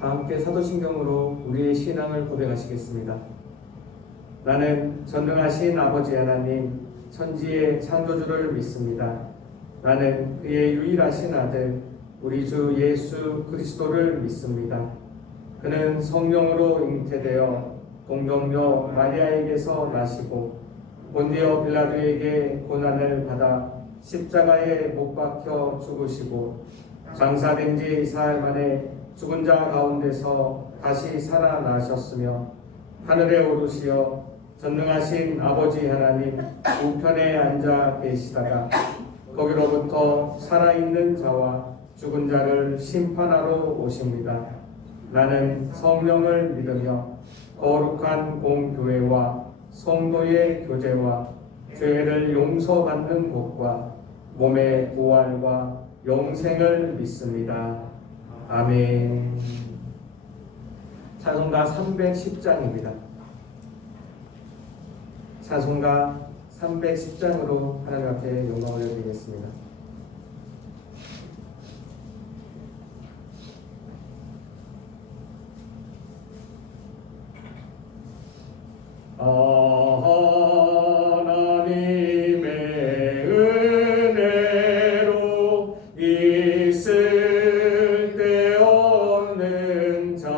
다 함께 사도신경으로 우리의 신앙을 고백하시겠습니다. 나는 전능하신 아버지 하나님, 천지의 창조주를 믿습니다. 나는 그의 유일하신 아들, 우리 주 예수 그리스도를 믿습니다. 그는 성령으로 잉태되어 동정녀 마리아에게서 나시고 본디오 빌라도에게 고난을 받아 십자가에 못 박혀 죽으시고 장사된 지 사흘 만에 죽은 자 가운데서 다시 살아나셨으며 하늘에 오르시어 전능하신 아버지 하나님 우편에 앉아 계시다가 거기로부터 살아있는 자와 죽은 자를 심판하러 오십니다. 나는 성령을 믿으며 거룩한 공교회와 성도의 교제와 죄를 용서받는 것과 몸의 부활과 영생을 믿습니다. 아멘. 찬송가 310장입니다. 찬송가 310장으로 하나님 앞에 영광을 드리겠습니다. 하나님의 은혜로 있을 데 없는 자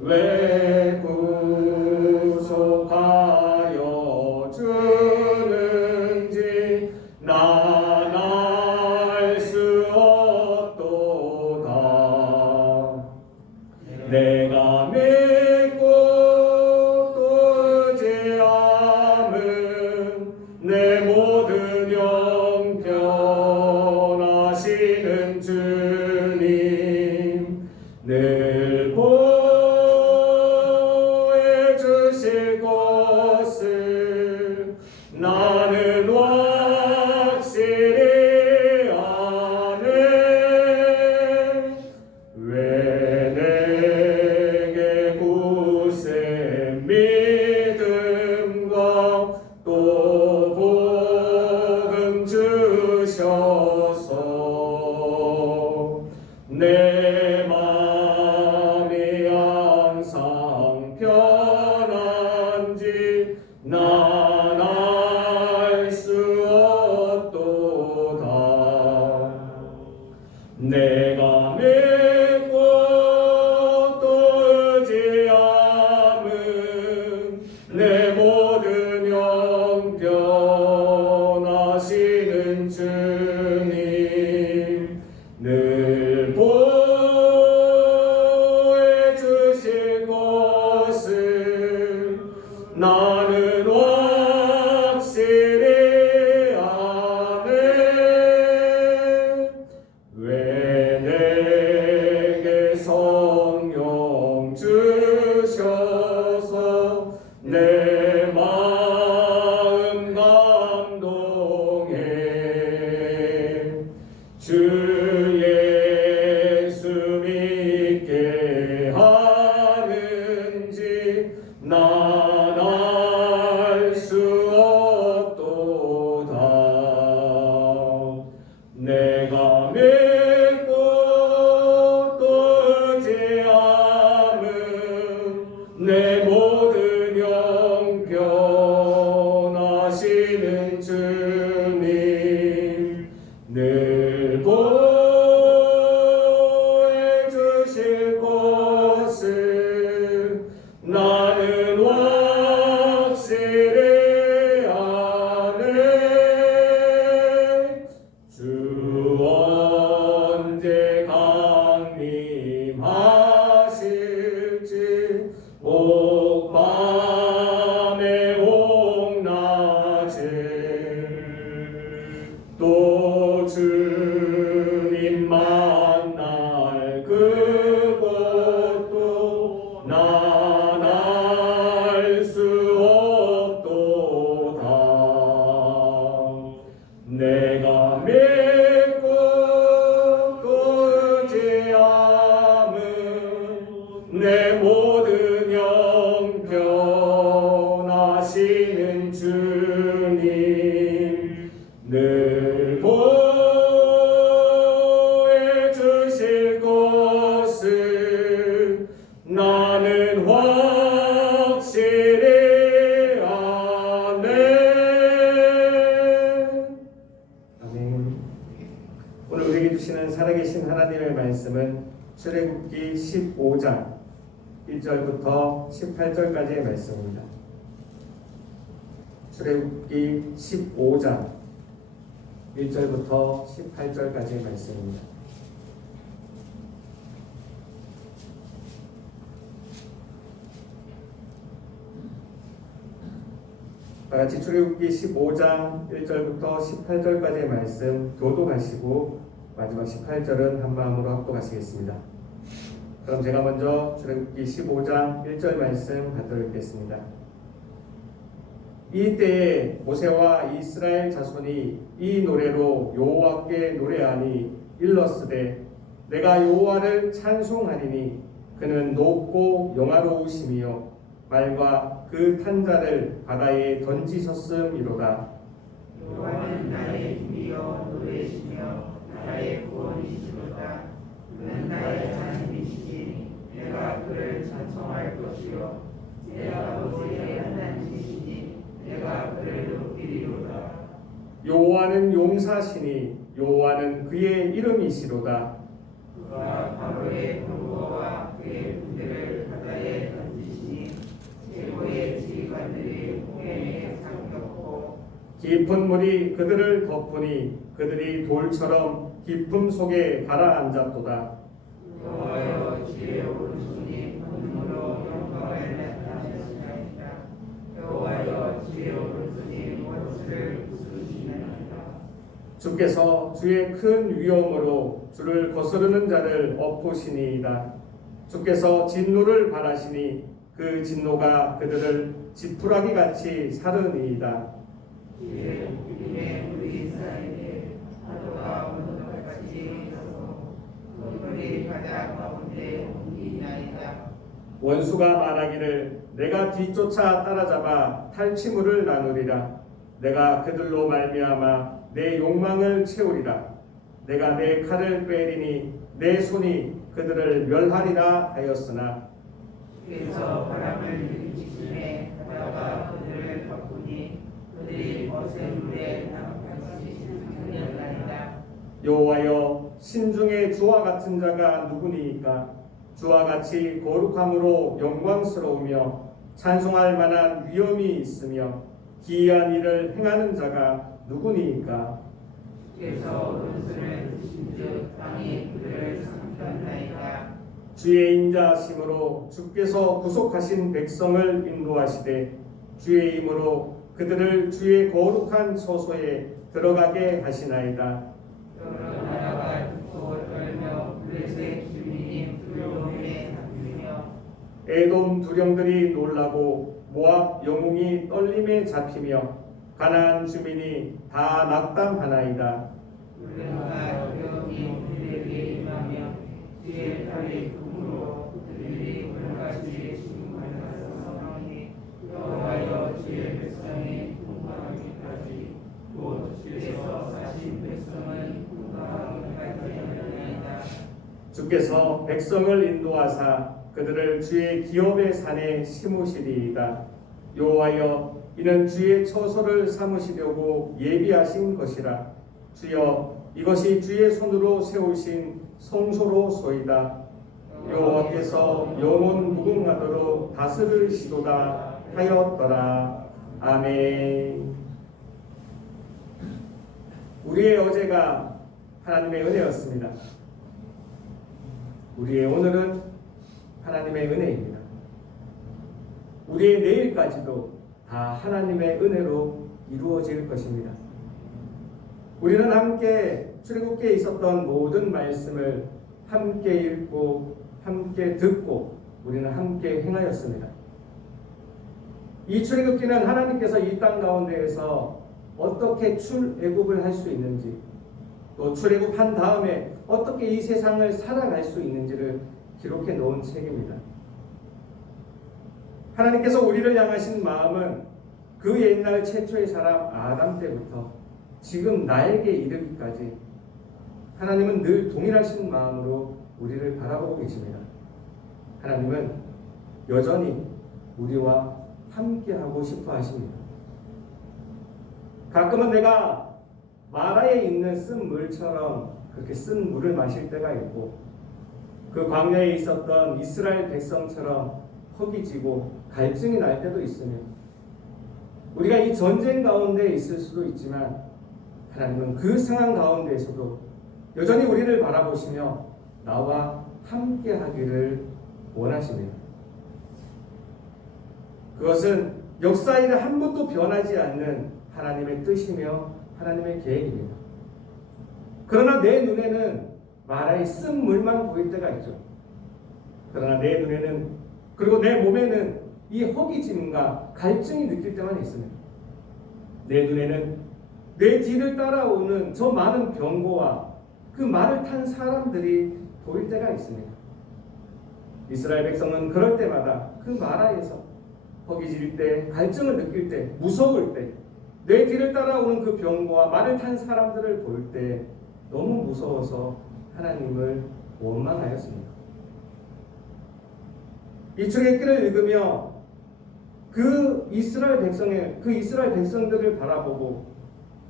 왜 구속하여 주는지 난 알 수 없도다. 내가 믿고 또 의지함은 내 모든 형편하시는 주님 늘 보혜 주실 것을 나는 확실히 아네. 왜 내게 굳센 믿음과 또 복음 주셔서 내 마음이 항상 편한지 난 알 수 없도다. 내가 믿고 또 의지함은 내 모든 형편하시는 주님 늘 보혜 주실 것을 나는 확실히 아네. 왜 내게 성령 주셔서 내 마음 감동해. 주 예수 하나님의 말씀은 출애굽기 15장 1절부터 18절까지의 말씀입니다. 출애굽기 15장 1절부터 18절까지의 말씀입니다. 다같이 출애굽기 15장 1절부터 18절까지의 말씀 교독하시고 마지막 18절은 한마음으로 합독하시겠습니다. 그럼 제가 먼저 출애굽기 15장 1절 말씀 받들어 읽겠습니다. 이때에 모세와 이스라엘 자손이 이 노래로 여호와께 노래하니 일렀으되 내가 여호와를 찬송하리니 그는 높고 영화로우심이요 말과 그 탄자를 바다에 던지셨음이로다. 여호와는 나의 힘이요 노래시며 나의 구원이시로다. 그는 나의 하나님이시니 내가 그를 찬송할 것이요 내 아버지의 하나님이시니 내가 그를 높이리로다. 여호와는 용사시니 여호와는 그의 이름이시로다. 그가 바로의 병거와 그의 군대를 바다에 던지시니 최고의 지휘관들이 홍해에 잠겼고 깊은 물이 그들을 덮으니 그들이 돌처럼 깊음 속에 가라앉았도다. 여호와여 주의 오른손이 권능으로 영광을 나타내시나이다. 여호와여 주의 오른손이 원수를 부수시나이다. 주께서 주의 큰 위엄으로 주를 거스르는 자를 엎으시니이다. 주께서 진노를 바라시니 그 진노가 그들을 지푸라기 같이 사르니이다. 주의 우리의 우리 사이에 파도가 문덕같이 있어서 물이 바다 가운데 옮기나이다. 원수가 말하기를 내가 뒤쫓아 따라잡아 탈취물을 나누리라. 내가 그들로 말미암아 내 욕망을 채우리라. 내가 내 칼을 빼리니 내 손이 그들을 멸하리라 하였으나 주께서 바람을 일으키시매 바다가 그들을 바꾸니 그들이 어샘물에 나같이 승리하나이다. 여호와여 신중에 주와 같은 자가 누구니이까? 주와 같이 거룩함으로 영광스러우며 찬송할 만한 위엄이 있으며 기이한 일을 행하는 자가 누구니이까? 주께서 오른손을 드신즉 땅이 그들을 삼켰나이다. 주의 인자하심으로 주께서 구속하신 백성을 인도하시되 주의 힘으로 그들을 주의 거룩한 처소에 들어가게 하시나이다. 여러 나라가 듣고 떨며 블레셋 주민이 두려움에 잡히며 에돔 두령들이 놀라고 모압 영웅이 떨림에 잡히며 가나안 주민이 다 낙담하나이다. 물레가 두려움이 그들에게 임하며 주의 팔이 금으로 그들이 물같이 충만하서 상하니 여호와여 주의 백성이 풍성하기까지 곧 주께서 사신 백성은 풍성하기까지 하나이다. 주께서 백성을 인도하사 그들을 주의 기업의 산에 심으시리이다. 여호와여 이는 주의 처소를 삼으시려고 예비하신 것이라. 주여 이것이 주의 손으로 세우신 성소로소이다. 여호와께서 영원 무궁하도록 다스리시도다 하였더라. 아멘. 우리의 어제가 하나님의 은혜였습니다. 우리의 오늘은 하나님의 은혜입니다. 우리의 내일까지도 다 하나님의 은혜로 이루어질 것입니다. 우리는 함께 출애굽기에 있었던 모든 말씀을 함께 읽고 함께 듣고 우리는 함께 행하였습니다. 이 출애굽기는 하나님께서 이 땅 가운데에서 어떻게 출애굽을 할 수 있는지 또 출애굽한 다음에 어떻게 이 세상을 살아갈 수 있는지를 기록해 놓은 책입니다. 하나님께서 우리를 향하신 마음은 그 옛날 최초의 사람 아담 때부터 지금 나에게 이르기까지 하나님은 늘 동일하신 마음으로 우리를 바라보고 계십니다. 하나님은 여전히 우리와 함께하고 싶어 하십니다. 가끔은 내가 마라에 있는 쓴 물처럼 그렇게 쓴 물을 마실 때가 있고 그 광야에 있었던 이스라엘 백성처럼 허기지고 갈증이 날 때도 있으며 우리가 이 전쟁 가운데 있을 수도 있지만 하나님은 그 상황 가운데에서도 여전히 우리를 바라보시며 나와 함께 하기를 원하십니다. 그것은 역사일에 한 번도 변하지 않는 하나님의 뜻이며 하나님의 계획입니다. 그러나 내 눈에는 마라의 쓴 물만 보일 때가 있죠. 그러나 내 눈에는 그리고 내 몸에는 이 허기짐과 갈증이 느낄 때만 있습니다. 내 눈에는 내 뒤를 따라오는 저 많은 병거와 그 말을 탄 사람들이 보일 때가 있습니다. 이스라엘 백성은 그럴 때마다 그 마라에서 허기질 때, 갈증을 느낄 때, 무서울 때, 내 뒤를 따라오는 그 병거와 말을 탄 사람들을 볼 때 너무 무서워서 하나님을 원망하였습니다. 이 출애굽기를 읽으며 그 이스라엘 백성들을 바라보고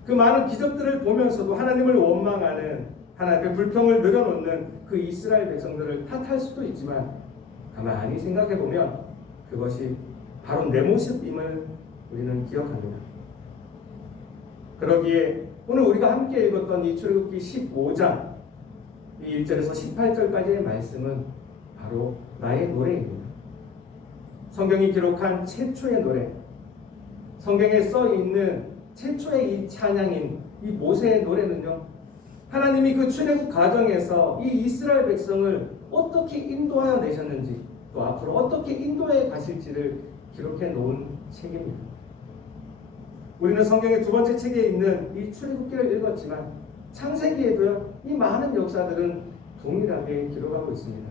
그 많은 기적들을 보면서도 하나님을 원망하는 하나님의 불평을 늘어놓는 그 이스라엘 백성들을 탓할 수도 있지만 가만히 생각해 보면 그것이 바로 내 모습임을 우리는 기억합니다. 그러기에 오늘 우리가 함께 읽었던 이 출애굽기 15장 이 1절에서 18절까지의 말씀은 바로 나의 노래입니다. 성경이 기록한 최초의 노래, 성경에 써 있는 최초의 이 찬양인 이 모세의 노래는요, 하나님이 그 출애굽 과정에서 이 이스라엘 백성을 어떻게 인도하여 내셨는지 또 앞으로 어떻게 인도해 가실지를 기록해 놓은 책입니다. 우리는 성경의 두 번째 책에 있는 이 출애굽기를 읽었지만 창세기에도요, 이 많은 역사들은 동일하게 기록하고 있습니다.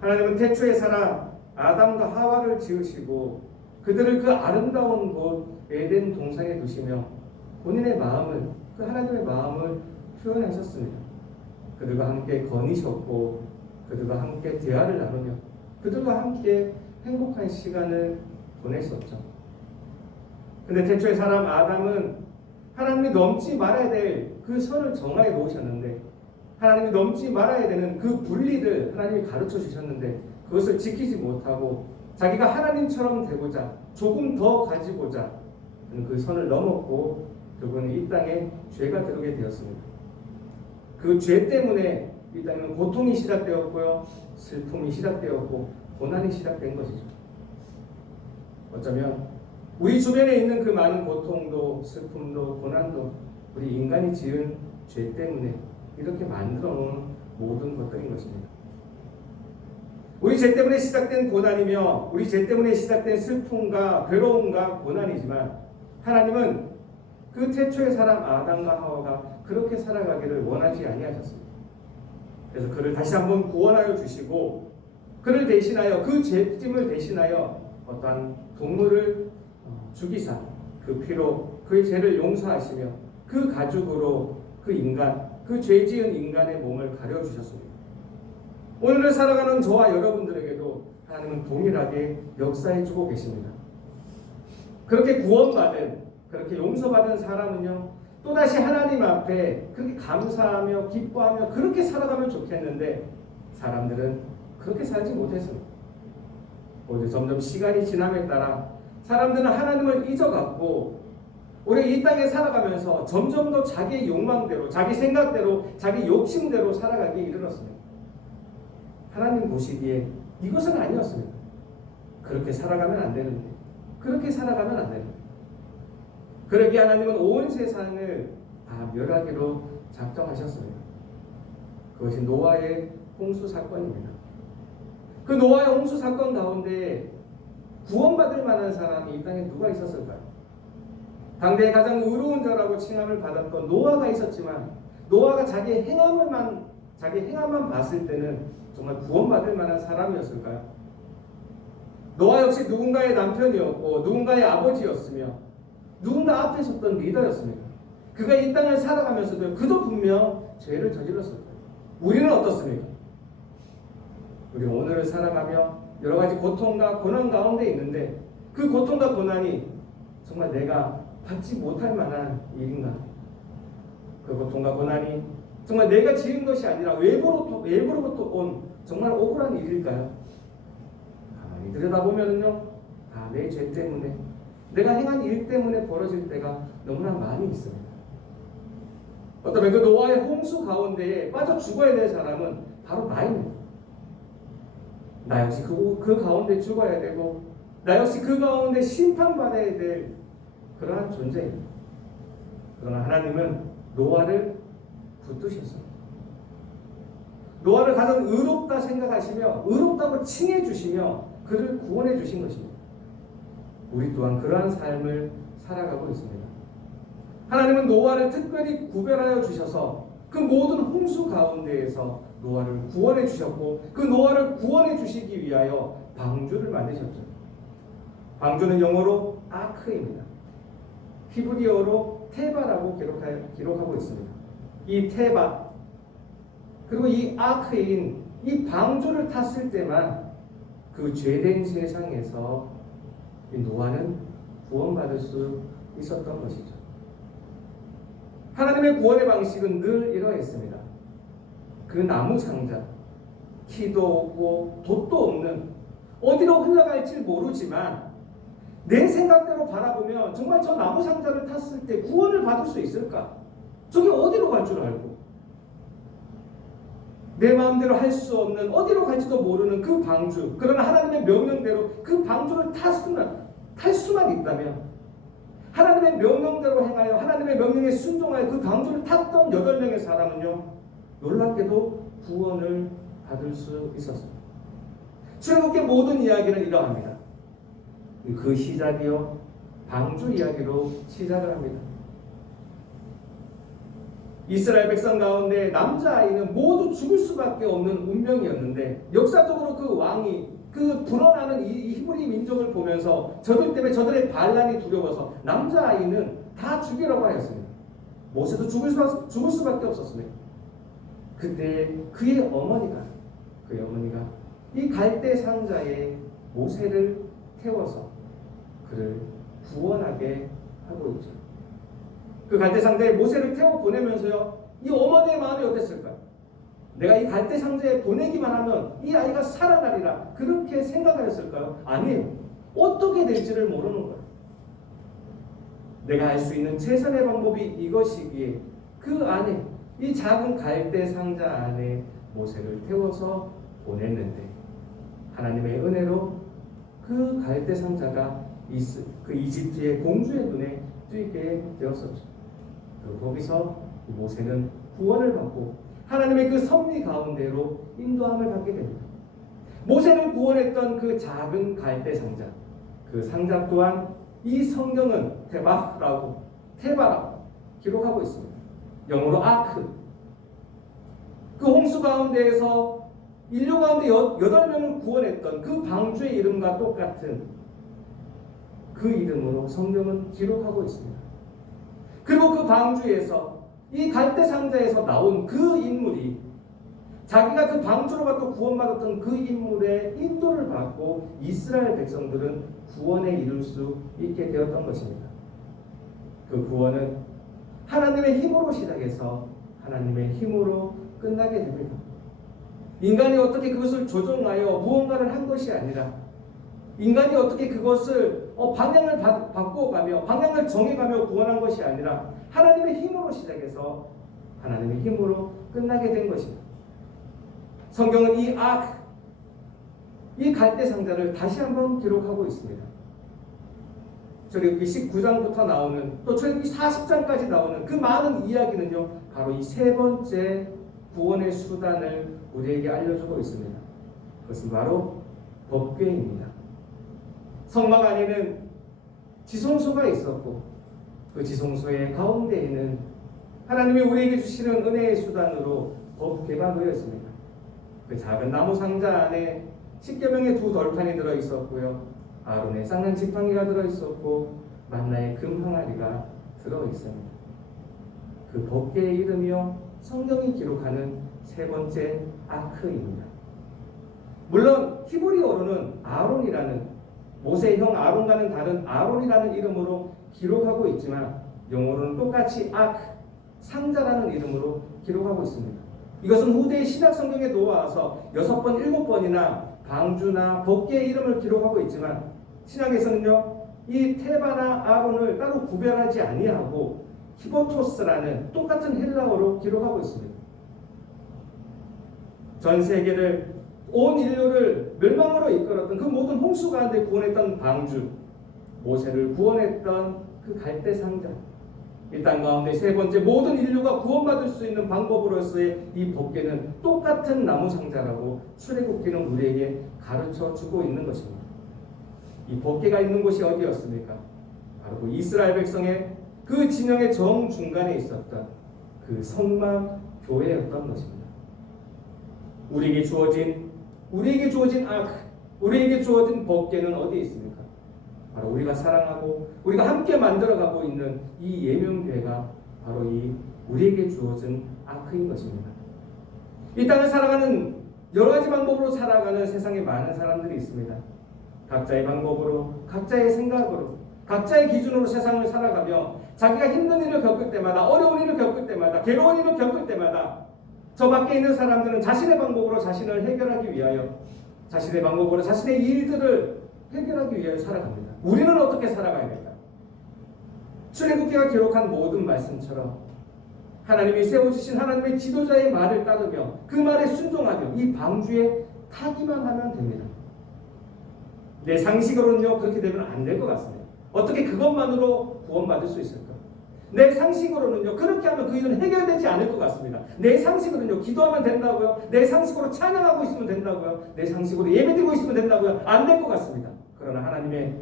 하나님은 태초의 사람 아담과 하와를 지으시고 그들을 그 아름다운 곳 에덴 동산에 두시며 본인의 마음을, 그 하나님의 마음을 표현하셨습니다. 그들과 함께 거니셨고 그들과 함께 대화를 나누며 그들과 함께 행복한 시간을 보냈었죠. 근데 태초의 사람 아담은 하나님이 넘지 말아야 될 그 선을 정하여 놓으셨는데 하나님이 넘지 말아야 되는 그 분리를 하나님이 가르쳐 주셨는데 그것을 지키지 못하고 자기가 하나님처럼 되고자 조금 더 가지고자 그 선을 넘었고 결국은 이 땅에 죄가 들어오게 되었습니다. 그 죄 때문에 이 땅에는 고통이 시작되었고요, 슬픔이 시작되었고 고난이 시작된 것이죠. 어쩌면 우리 주변에 있는 그 많은 고통도 슬픔도 고난도 우리 인간이 지은 죄 때문에 이렇게 만들어 놓은 모든 것들인 것입니다. 우리 죄 때문에 시작된 고난이며 우리 죄 때문에 시작된 슬픔과 괴로움과 고난이지만 하나님은 그 태초의 사람 아담과 하와가 그렇게 살아가기를 원하지 아니하셨습니다. 그래서 그를 다시 한번 구원하여 주시고 그를 대신하여 그 죄짐을 대신하여 어떠한 동물을 죽이사 그 피로 그의 죄를 용서하시며 그 가죽으로 그 인간, 그 죄지은 인간의 몸을 가려주셨습니다. 오늘을 살아가는 저와 여러분들에게도 하나님은 동일하게 역사해주고 계십니다. 그렇게 구원받은, 그렇게 용서받은 사람은요, 또다시 하나님 앞에 그렇게 감사하며 기뻐하며 그렇게 살아가면 좋겠는데 사람들은 그렇게 살지 못했습니다. 오히려 점점 시간이 지남에 따라 사람들은 하나님을 잊어갔고 우리 이 땅에 살아가면서 점점 더 자기의 욕망대로, 자기 생각대로, 자기 욕심대로 살아가기에 이르렀습니다. 하나님 보시기에 이것은 아니었습니다. 그렇게 살아가면 안 되는데, 그렇게 살아가면 안 되는데. 그러기에 하나님은 온 세상을 다 멸하기로 작정하셨습니다. 그것이 노아의 홍수 사건입니다. 그 노아의 홍수 사건 가운데 구원받을 만한 사람이 이 땅에 누가 있었을까요? 당대의 가장 의로운 자라고 칭함을 받았던 노아가 있었지만 노아가 자기의 행함만 봤을 때는 정말 구원받을 만한 사람이었을까요? 노아 역시 누군가의 남편이었고 누군가의 아버지였으며 누군가 앞에 섰던 리더였습니다. 그가 이 땅을 살아가면서도 그도 분명 죄를 저질렀을 거예요. 우리는 어떻습니까? 우리는 오늘을 살아가며 여러 가지 고통과 고난 가운데 있는데 그 고통과 고난이 정말 내가 받지 못할 만한 일인가? 그 고통과 고난이 정말 내가 지은 것이 아니라 외부로부터 온 정말 억울한 일일까요? 가만히 들여다보면요, 다 내 죄 때문에, 내가 행한 일 때문에 벌어질 때가 너무나 많이 있습니다. 어쩌면 그 노아의 홍수 가운데에 빠져 죽어야 될 사람은 바로 나입니다. 나 역시 그 가운데 죽어야 되고, 나 역시 그 가운데 심판받아야 될 그러한 존재입니다. 그러나 하나님은 노아를 붙드셨습니다. 노아를 가장 의롭다 생각하시며 의롭다고 칭해 주시며 그를 구원해 주신 것입니다. 우리 또한 그러한 삶을 살아가고 있습니다. 하나님은 노아를 특별히 구별하여 주셔서 그 모든 홍수 가운데에서 노아를 구원해 주셨고, 그 노아를 구원해 주시기 위하여 방주를 만드셨죠. 방주는 영어로 아크입니다. 히브리어로 테바라고 기록하고 있습니다. 이 테바, 그리고 이 아크인 이 방주를 탔을 때만 그 죄된 세상에서 이 노아는 구원받을 수 있었던 것이죠. 하나님의 구원의 방식은 늘 이러했습니다. 그 나무 상자, 키도 없고 돛도 없는, 어디로 흘러갈지 모르지만 내 생각대로 바라보면 정말 저 나무 상자를 탔을 때 구원을 받을 수 있을까? 저게 어디로 갈 줄 알고, 내 마음대로 할 수 없는, 어디로 갈지도 모르는 그 방주, 그러나 하나님의 명령대로 그 방주를 탈 수만 있다면, 하나님의 명령대로 행하여 하나님의 명령에 순종하여 그 방주를 탔던 8명의 사람은요, 놀랍게도 구원을 받을 수 있었습니다. 출애굽기의 모든 이야기는 이러합니다. 그 시작이요, 방주 이야기로 시작을 합니다. 이스라엘 백성 가운데 남자아이는 모두 죽을 수밖에 없는 운명이었는데, 역사적으로 그 왕이 그 불어나는 이 히브리 민족을 보면서 저들 때문에 저들의 반란이 두려워서 남자아이는 다 죽이라고 하였습니다. 모세도 죽을 수밖에 없었습니다. 그때 그의 어머니가 이 갈대 상자에 모세를 태워서 그를 구원하게 하고 있죠. 그 갈대 상자에 모세를 태워 보내면서요, 이 어머니의 마음이 어땠을까요? 내가 이 갈대 상자에 보내기만 하면 이 아이가 살아나리라, 그렇게 생각하였을까요? 아니에요. 어떻게 될지를 모르는 거예요. 내가 할 수 있는 최선의 방법이 이것이기에 그 안에, 이 작은 갈대 상자 안에 모세를 태워서 보냈는데, 하나님의 은혜로 그 갈대 상자가 그 이집트의 공주의 눈에 띄게 되었었죠. 거기서 모세는 구원을 받고 하나님의 그 섭리 가운데로 인도함을 받게 됩니다. 모세를 구원했던 그 작은 갈대 상자, 그 상자 또한 이 성경은 테바라고 기록하고 있습니다. 영어로 아크. 그 홍수 가운데에서 인류 가운데 8명을 구원했던 그 방주의 이름과 똑같은 그 이름으로 성경은 기록하고 있습니다. 그리고 그 방주에서, 이 갈대 상자에서 나온 그 인물이 자기가 그 방주로부터 구원받았던 그 인물의 인도를 받고 이스라엘 백성들은 구원에 이룰 수 있게 되었던 것입니다. 그 구원은 하나님의 힘으로 시작해서 하나님의 힘으로 끝나게 됩니다. 인간이 어떻게 그것을 조종하여 무언가를 한 것이 아니라, 인간이 어떻게 그것을 방향을 바꿔가며 방향을 정해가며 구원한 것이 아니라 하나님의 힘으로 시작해서 하나님의 힘으로 끝나게 된 것입니다. 성경은 이 갈대 상자를 다시 한번 기록하고 있습니다. 출애굽기 19장부터 나오는, 또 출애굽기 40장까지 나오는 그 많은 이야기는요, 바로 이 세 번째 구원의 수단을 우리에게 알려주고 있습니다. 그것은 바로 법궤입니다. 성막 안에는 지성소가 있었고, 그 지성소의 가운데에는 하나님이 우리에게 주시는 은혜의 수단으로 법궤가 놓여 있습니다. 그 작은 나무 상자 안에 10계명의 2 돌판이 들어 있었고요, 아론의 쌍난 지팡이가 들어 있었고, 만나의 금 항아리가 들어 있습니다. 그 법궤의 이름이요, 성경이 기록하는 세 번째 아크입니다. 물론 히브리어로는 아론이라는, 모세의 형 아론과는 다른 아론이라는 이름으로 기록하고 있지만, 영어로는 똑같이 상자라는 이름으로 기록하고 있습니다. 이것은 후대의 신약 성경에 놓아서 6번, 7번이나 방주나 법궤의 이름을 기록하고 있지만 신약에서는요, 이 테바나 아론을 따로 구별하지 아니하고 히보토스라는 똑같은 헬라어로 기록하고 있습니다. 전 세계를, 온 인류를 멸망으로 이끌었던 그 모든 홍수 가운데 구원했던 방주, 모세를 구원했던 그 갈대 상자, 이 땅 가운데 세 번째 모든 인류가 구원받을 수 있는 방법으로서의 이 법궤는 똑같은 나무 상자라고 출애굽기는 우리에게 가르쳐 주고 있는 것입니다. 이 법궤가 있는 곳이 어디였습니까? 바로 그 이스라엘 백성의 그 진영의 정중간에 있었던 그 성막 교회였던 것입니다. 우리에게 주어진 아크, 우리에게 주어진 법궤는 어디에 있습니까? 바로 우리가 사랑하고 우리가 함께 만들어가고 있는 이 예명교회가 바로 이 우리에게 주어진 아크인 것입니다. 이 땅을 살아가는 여러 가지 방법으로 살아가는 세상에 많은 사람들이 있습니다. 각자의 방법으로, 각자의 생각으로, 각자의 기준으로 세상을 살아가며 자기가 힘든 일을 겪을 때마다, 어려운 일을 겪을 때마다, 괴로운 일을 겪을 때마다 저 밖에 있는 사람들은 자신의 방법으로 자신을 해결하기 위하여, 자신의 방법으로 자신의 일들을 해결하기 위하여 살아갑니다. 우리는 어떻게 살아가야 될까? 출애굽기가 기록한 모든 말씀처럼 하나님이 세워주신 하나님의 지도자의 말을 따르며 그 말에 순종하며 이 방주에 타기만 하면 됩니다. 내 상식으로는요, 그렇게 되면 안 될 것 같습니다. 어떻게 그것만으로 구원받을 수 있을까? 내 상식으로는요, 그렇게 하면 그 일은 해결되지 않을 것 같습니다. 내 상식으로는요, 기도하면 된다고요? 내 상식으로 찬양하고 있으면 된다고요? 내 상식으로 예배드리고 있으면 된다고요? 안 될 것 같습니다. 그러나 하나님의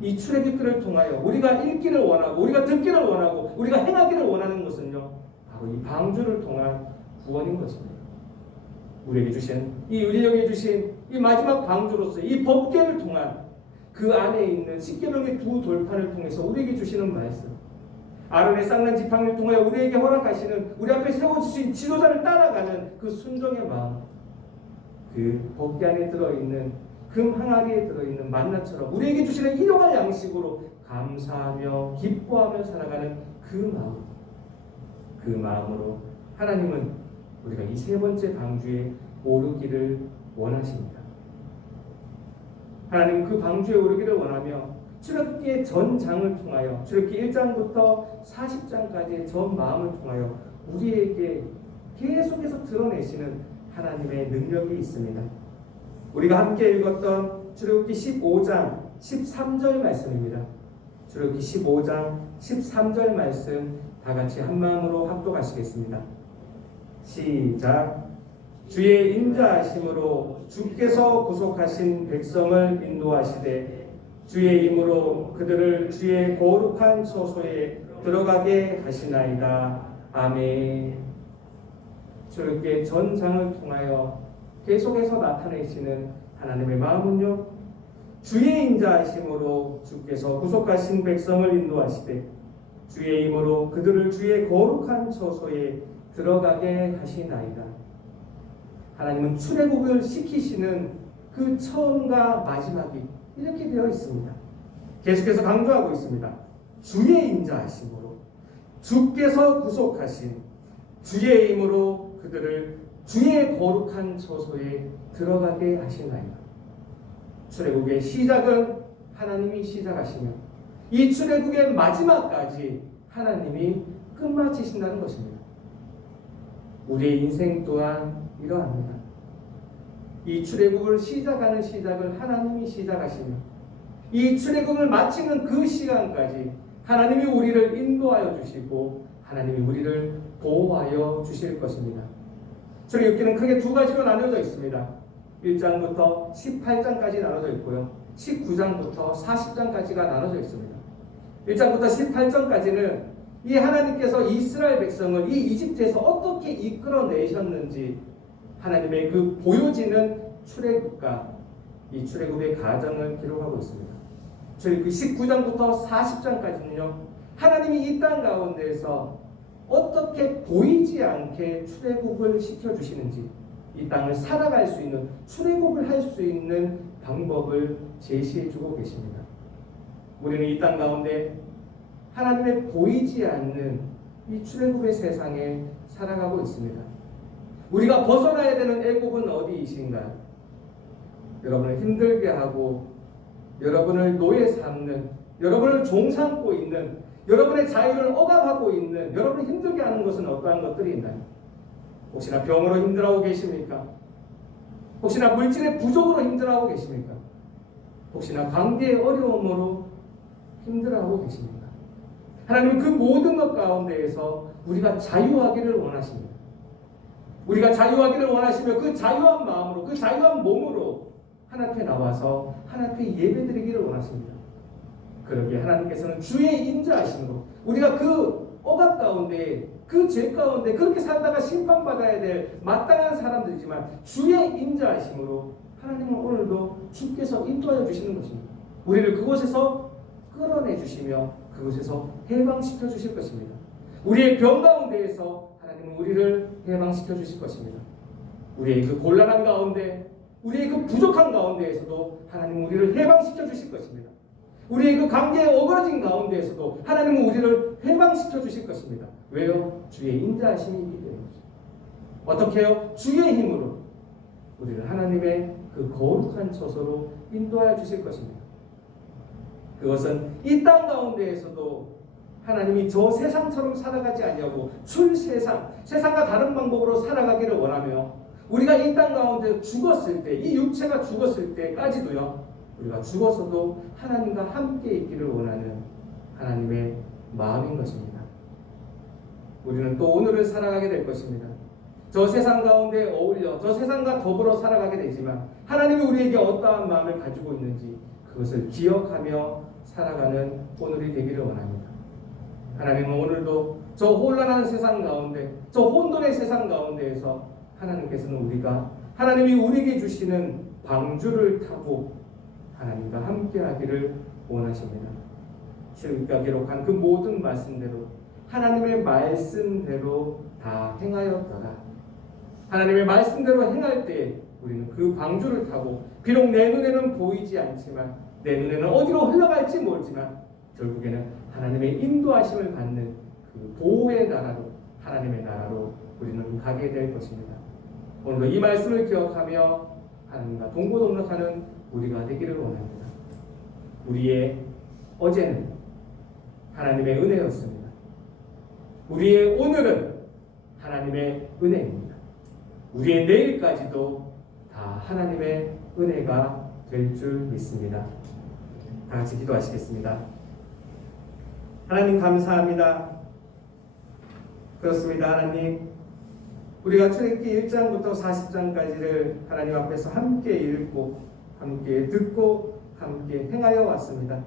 이 출애굽기를 통하여 우리가 읽기를 원하고 우리가 듣기를 원하고 우리가 행하기를 원하는 것은요, 바로 이 방주를 통한 구원인 것입니다. 우리에게 주신 이 마지막 방주로서 이 법궤를 통한 그 안에 있는 십계명의 두 돌판을 통해서 우리에게 주시는 말씀, 아론의 쌍난 지팡이를 통하여 우리에게 허락하시는, 우리 앞에 세워주신 지도자를 따라가는 그 순종의 마음, 그 법궤 안에 들어있는 금 항아리에 들어있는 만나처럼 우리에게 주시는 일용할 양식으로 감사하며 기뻐하며 살아가는 그 마음으로 하나님은 우리가 이 세 번째 방주에 오르기를 원하십니다. 하나님은 그 방주에 오르기를 원하며 출애굽기의 전 장을 통하여, 출애굽기 1장부터 40장까지의 전 마음을 통하여 우리에게 계속해서 드러내시는 하나님의 능력이 있습니다. 우리가 함께 읽었던 출애굽기 15장 13절 말씀입니다. 출애굽기 15장 13절 말씀 다 같이 한 마음으로 합독하시겠습니다. 시작. 주의 인자하심으로 주께서 구속하신 백성을 인도하시되 주의 힘으로 그들을 주의 거룩한 처소에 들어가게 하시나이다. 아멘. 출애굽기의 전장을 통하여 계속해서 나타내시는 하나님의 마음은요, 주의 인자하심으로 주께서 구속하신 백성을 인도하시되 주의 힘으로 그들을 주의 거룩한 처소에 들어가게 하시나이다. 하나님은 출애굽을 시키시는 그 처음과 마지막이 이렇게 되어 있습니다. 계속해서 강조하고 있습니다. 주의 인자하심으로 주께서 구속하신 주의 힘으로 그들을 주의 거룩한 처소에 들어가게 하시나이다. 출애굽의 시작은 하나님이 시작하시며 이 출애굽의 마지막까지 하나님이 끝마치신다는 것입니다. 우리의 인생 또한 이러합니다. 이 출애굽을 시작하는 시작을 하나님이 시작하시며 이 출애굽을 마치는 그 시간까지 하나님이 우리를 인도하여 주시고 하나님이 우리를 보호하여 주실 것입니다. 출애굽기는 크게 두 가지로 나누어져 있습니다. 1장부터 18장까지 나눠져 있고요. 19장부터 40장까지가 나눠져 있습니다. 1장부터 18장까지는 이 하나님께서 이스라엘 백성을 이 이집트에서 어떻게 이끌어내셨는지 하나님의 그 보여지는 출애굽과 이 출애굽의 과정을 기록하고 있습니다. 출애굽기 19장부터 40장까지는요. 하나님이 이 땅 가운데에서 어떻게 보이지 않게 출애굽을 시켜주시는지, 이 땅을 살아갈 수 있는, 출애굽을 할 수 있는 방법을 제시해주고 계십니다. 우리는 이 땅 가운데 하나님의 보이지 않는 이 출애굽의 세상에 살아가고 있습니다. 우리가 벗어나야 되는 애굽은 어디이신가요? 여러분을 힘들게 하고 여러분을 노예 삼는, 여러분을 종 삼고 있는, 여러분의 자유를 억압하고 있는, 여러분을 힘들게 하는 것은 어떠한 것들이 있나요? 혹시나 병으로 힘들어하고 계십니까? 혹시나 물질의 부족으로 힘들어하고 계십니까? 혹시나 관계의 어려움으로 힘들어하고 계십니까? 하나님은 그 모든 것 가운데에서 우리가 자유하기를 원하십니다. 우리가 자유하기를 원하시며 그 자유한 마음으로, 그 자유한 몸으로 하나님께 나와서 하나님께 예배드리기를 원하십니다. 그러기에 하나님께서는 주의 인자하심으로 우리가 그 억압 가운데, 그 죄 가운데 그렇게 살다가 심판받아야 될 마땅한 사람들이지만 주의 인자하심으로 하나님은 오늘도 주께서 인도하여 주시는 것입니다. 우리를 그곳에서 끌어내 주시며 그곳에서 해방시켜 주실 것입니다. 우리의 병 가운데에서 하나님은 우리를 해방시켜 주실 것입니다. 우리의 그 곤란한 가운데, 우리의 그 부족한 가운데에서도 하나님은 우리를 해방시켜 주실 것입니다. 우리의 그 관계에 어그러진 가운데에서도 하나님은 우리를 해방시켜 주실 것입니다. 왜요? 주의 인자하심이 있기 때문이죠. 어떻게 해요? 주의 힘으로 우리를 하나님의 그 거룩한 처소로 인도하여 주실 것입니다. 그것은 이 땅 가운데에서도 하나님이 저 세상처럼 살아가지 아니하고 출세상, 세상과 다른 방법으로 살아가기를 원하며 우리가 이 땅 가운데 죽었을 때, 이 육체가 죽었을 때까지도요, 우리가 죽어서도 하나님과 함께 있기를 원하는 하나님의 마음인 것입니다. 우리는 또 오늘을 살아가게 될 것입니다. 저 세상 가운데 어울려 저 세상과 더불어 살아가게 되지만 하나님이 우리에게 어떠한 마음을 가지고 있는지 그것을 기억하며 살아가는 오늘이 되기를 원합니다. 하나님은 오늘도 저 혼란한 세상 가운데, 저 혼돈의 세상 가운데에서 하나님께서는 우리가 하나님이 우리에게 주시는 방주를 타고 하나님과 함께하기를 원하십니다. 출애굽기가 기록한 그 모든 말씀대로 하나님의 말씀대로 다 행하였더라. 하나님의 말씀대로 행할 때 우리는 그 방주를 타고 비록 내 눈에는 보이지 않지만 내 눈에는 어디로 흘러갈지 모르지만 결국에는 하나님의 인도하심을 받는 그 보호의 나라로, 하나님의 나라로 우리는 가게 될 것입니다. 오늘도 이 말씀을 기억하며 하나님과 동고동락하는 우리가 되기를 원합니다. 우리의 어제는 하나님의 은혜였습니다. 우리의 오늘은 하나님의 은혜입니다. 우리의 내일까지도 다 하나님의 은혜가 될 줄 믿습니다. 다 같이 기도하시겠습니다. 하나님 감사합니다. 그렇습니다. 하나님, 우리가 출애굽기 1장부터 40장까지를 하나님 앞에서 함께 읽고 함께 듣고 함께 행하여 왔습니다.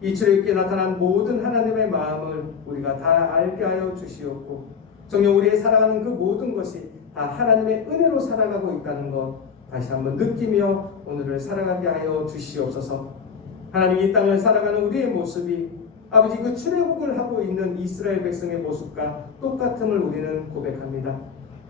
이 출애굽기에 나타난 모든 하나님의 마음을 우리가 다 알게 하여 주시옵고 정녕 우리의 살아가는 그 모든 것이 다 하나님의 은혜로 살아가고 있다는 것 다시 한번 느끼며 오늘을 살아가게 하여 주시옵소서. 하나님, 이 땅을 살아가는 우리의 모습이 아버지 그 출애굽을 하고 있는 이스라엘 백성의 모습과 똑같음을 우리는 고백합니다.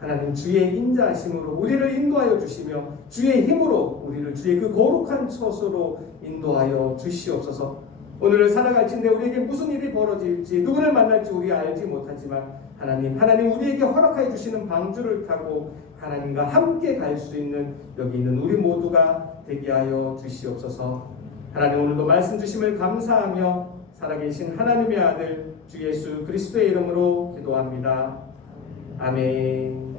하나님, 주의 인자하심으로 우리를 인도하여 주시며 주의 힘으로 우리를 주의 그 거룩한 처소로 인도하여 주시옵소서. 오늘을 살아갈진데 우리에게 무슨 일이 벌어질지 누구를 만날지 우리 알지 못하지만 하나님 우리에게 허락하여 주시는 방주를 타고 하나님과 함께 갈 수 있는 여기 있는 우리 모두가 되게 하여 주시옵소서. 하나님, 오늘도 말씀 주심을 감사하며 살아계신 하나님의 아들 주 예수 그리스도의 이름으로 기도합니다. 아멘.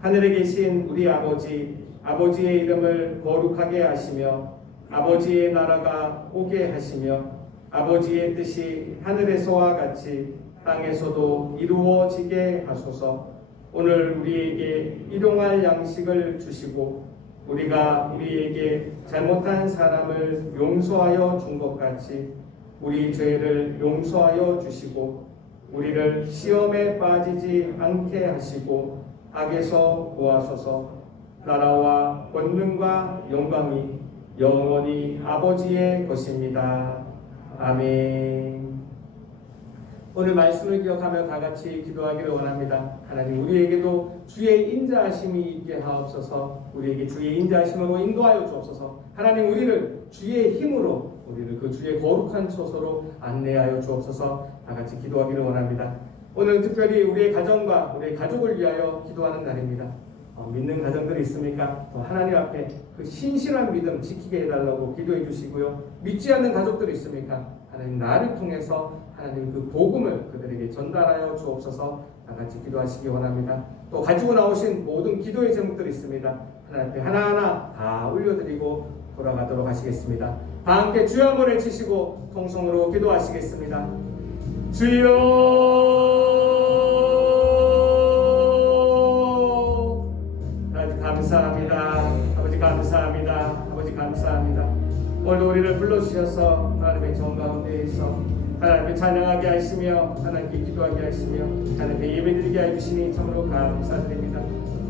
하늘에 계신 우리 아버지, 아버지의 이름을 거룩하게 하시며 아버지의 나라가 오게 하시며 아버지의 뜻이 하늘에서와 같이 땅에서도 이루어지게 하소서. 오늘 우리에게 일용할 양식을 주시고 우리가 우리에게 잘못한 사람을 용서하여 준 것 같이 우리 죄를 용서하여 주시고 우리를 시험에 빠지지 않게 하시고 악에서 구하소서. 나라와 권능과 영광이 영원히 아버지의 것입니다. 아멘. 오늘 말씀을 기억하며 다 같이 기도하기를 원합니다. 하나님, 우리에게도 주의 인자하심이 있게 하옵소서. 우리에게 주의 인자하심으로 인도하여 주옵소서. 하나님, 우리를 주의 힘으로 우리를 그 주의 거룩한 처소로 안내하여 주옵소서. 다 같이 기도하기를 원합니다. 오늘은 특별히 우리의 가정과 우리의 가족을 위하여 기도하는 날입니다. 믿는 가정들이 있습니까? 하나님 앞에 그 신실한 믿음 지키게 해달라고 기도해 주시고요. 믿지 않는 가족들이 있습니까? 하나님 나를 통해서 하나님 그 복음을 그들에게 전달하여 주옵소서. 다 같이 기도하시기 원합니다. 또 가지고 나오신 모든 기도의 제목들이 있습니다. 하나님 앞에 하나하나 다 올려드리고 돌아가도록 하시겠습니다. 다 함께 주여 한번 외치시고 통성으로 기도하시겠습니다. 주여 감사합니다. 아버지 감사합니다. 아버지 감사합니다. 오늘 우리를 불러주셔서 하나님의 정 가운데에서 하나님께 찬양하게 하시며 하나님께 기도하게 하시며 하나님께 예배드리게 해주시니 참으로 감사드립니다.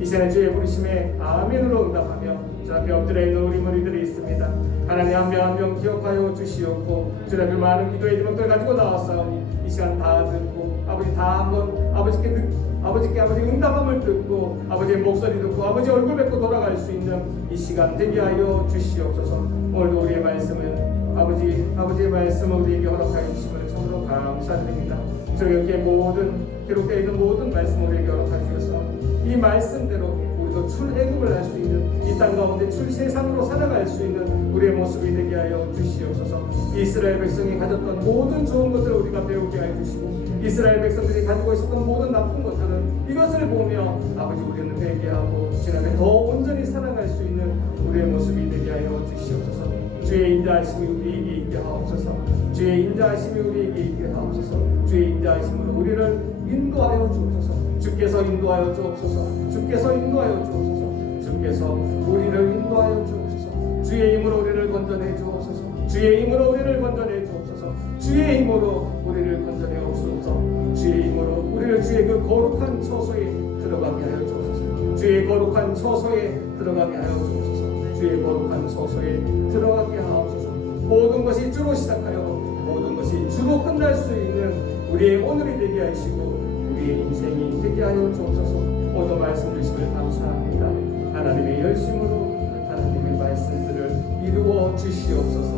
이 시간에 주의 부르심에 아멘으로 응답하며 주 앞에 엎드려 있는 우리 무리들이 있습니다. 하나님 한 명 한 명 기억하여 주시옵고 주 앞에 많은 기도의 제목들 가지고 나왔사오니 이 시간 다 듣고 아버지 다 한번 아버지께 아버지 응답함을 듣고 아버지의 목소리 듣고 아버지 얼굴 뵙고 돌아갈 수 있는 이 시간 되게 하여 주시옵소서. 오늘도 우리의 말씀을 아버지의 말씀을 우리에게 허락하여 주심을 참으로 감사드립니다. 저희에게 모든 기록되어 있는 모든 말씀을 우리에게 허락하여 주셔서 이 말씀대로 우리도 출애굽을 할 수 있는 이 땅 가운데 출세상으로 살아갈 수 있는 우리의 모습이 되게 하여 주시옵소서. 이스라엘 백성이 가졌던 모든 좋은 것들을 우리가 배우게 하여 주시고 이스라엘 백성들이 가지고 있었던 모든 나쁜 것들은 이것을 보며 아버지 우리는 회개하고 지난해 더 온전히 살아갈 수 있는 우리의 모습이 되게 하여 주시옵소서. 주의 인자하심이 우리에게 있게 하옵소서. 주의 인자하심이 우리에게 있게 하옵소서. 주의 인자하심으로 우리를 인도하여 주옵소서. 주께서 인도하여 주옵소서. 주께서 인도하여 주옵소서. 주께서 우리를 인도하여 주옵소서. 주의 힘으로 우리를 건져내 주옵소서. 주의 힘으로 우리를 건져내 주옵소서. 주의 힘으로 우리를 건져내 주옵소서. 주의 힘으로 우리를 주의 그 거룩한 처소에 들어가게 하여 주옵소서. 주의 거룩한 처소에 들어가게 하여 주옵소서. 주의 거룩한 처소에 들어가게 하옵소서. 모든 것이 주로 시작하여 모든 것이 주로 끝날 수 있는 우리의 오늘이 되게 하시고 우리의 인생이 되게 하여 주옵소서. 모든 말씀 주심을 감사합니다. 하나님의 열심으로 하나님의 말씀들을 이루어 주시옵소서.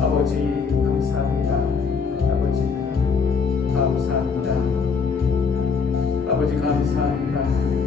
아버지 감사합니다. 아버지 감사합니다. 아버지 감사합니다.